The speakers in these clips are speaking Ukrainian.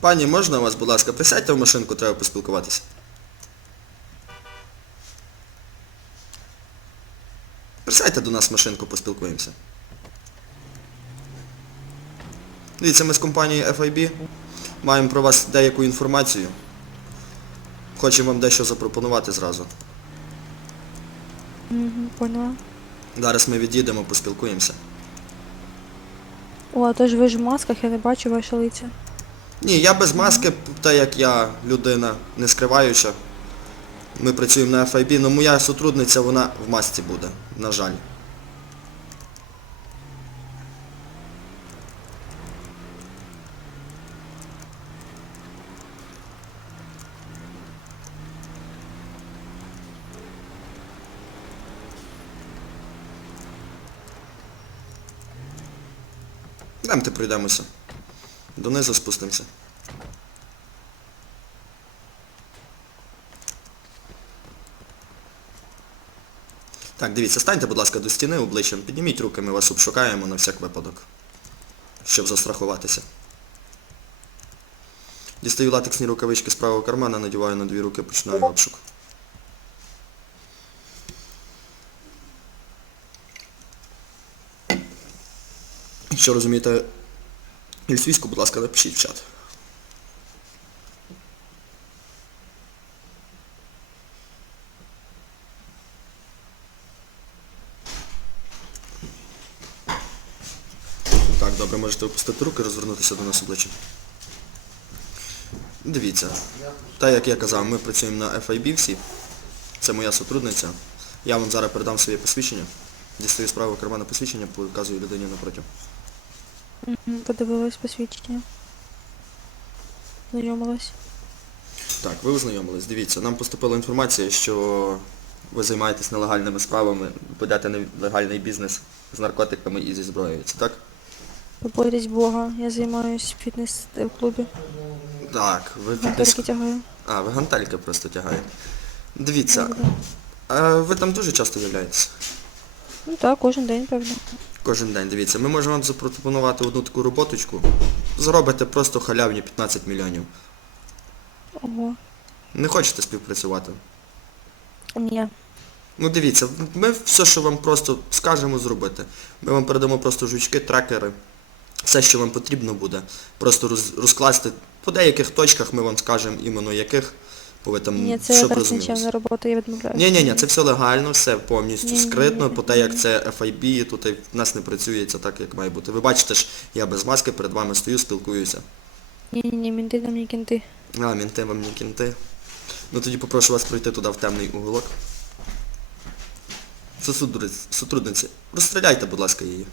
Пані, можна вас, будь ласка, присядьте в машинку, треба поспілкуватися. Присядьте до нас в машинку, поспілкуємося. Дивіться, ми з компанії FIB маємо про вас деяку інформацію. Хочемо вам дещо запропонувати зразу. Поняла. Зараз ми від'їдемо, поспілкуємося. О, а то ж ви ж в масках, я не бачу ваше лиця. Ні, я без маски, та як я людина не скриваюча. Ми працюємо на FIB, але моя сотрудниця, вона в масці буде, на жаль. Йдемте пройдемося. Донизу спустимося. Так, дивіться, станьте, будь ласка, до стіни обличчям, підніміть руки, ми вас обшукаємо на всяк випадок, щоб застрахуватися. Дістаю латексні рукавички з правого кармана, надіваю на дві руки, починаю обшук. Якщо розумієте ільсвійську, будь ласка, напишіть в чат. Так, добре, можете опустити руки, розвернутися до нас обличчям. Дивіться, так як я казав, ми працюємо на FIB всі. Це моя сотрудниця. Я вам зараз передам своє посвідчення. Дістаю з правого кармана посвідчення, показую людині напроти. Подивилась посвідчення. Знайомилась. Так, ви ознайомились. Дивіться, нам поступила інформація, що ви займаєтесь нелегальними справами, ведете нелегальний бізнес з наркотиками і зі зброєю. Це так? Поборіть Бога, я займаюсь в фітнес-клубі. Так, ви Гантельки тягаю. А, ви гантельки просто тягаєте. Дивіться, а ви там дуже часто являєтесь? Ну так, кожен день, певно. Кожен день, дивіться. Ми можемо вам запропонувати одну таку роботочку. Заробите просто халявні 15 мільйонів. Ого. Не хочете співпрацювати? Ні. Ну дивіться, ми все, що вам просто скажемо зробити. Ми вам передамо просто жучки, трекери, все, що вам потрібно буде. Просто роз- розкласти по деяких точках ми вам скажемо іменно яких, бо ви там Ні, це щоб якраз розумілися. нічим на роботу, я відмовляюся. Ні, ні, ні, це все легально, все повністю Ні-ні-ні. скритно, по те, як це FIB, тут в нас не працюється так, як має бути. Ви бачите ж, я без маски перед вами стою, спілкуюся. Ні, ні, ні, мінти там не кінти. А, мінти вам не кінти. Ну тоді попрошу вас пройти туди в темний уголок. Сотрудниці, розстріляйте, будь ласка, її.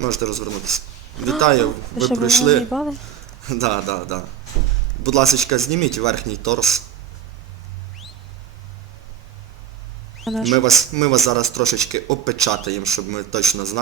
Можете розвернутися. Вітаю, ви що, пройшли. мене наїбали? Да, да, да. Будь ласка, зніміть верхній торс. Ми вас, ми вас зараз трошечки опечатаємо, щоб ми точно знали.